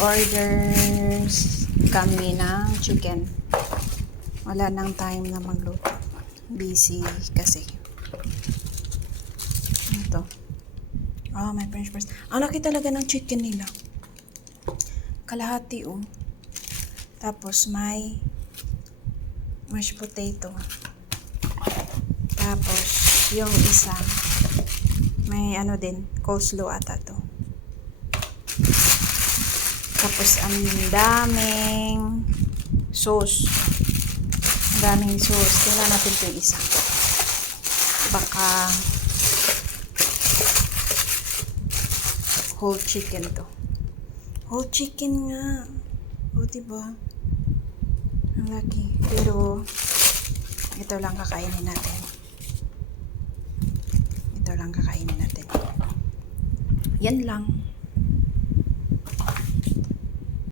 Nag-orders kami ng chicken. Wala nang time na magluto. Busy kasi. Ito. Oh, may french fries. Ang laki talaga ng chicken nila. Kalahati oh. Tapos may mashed potato. Tapos yung isa may ano din, coleslaw ata to. Tapos ang daming sauce. Ang daming sauce. Tingnan natin ito yung isa. Baka whole chicken to. Whole chicken nga. O, diba? Ang laki. Pero, ito lang kakainin natin. Ito lang kakainin natin. Yan lang.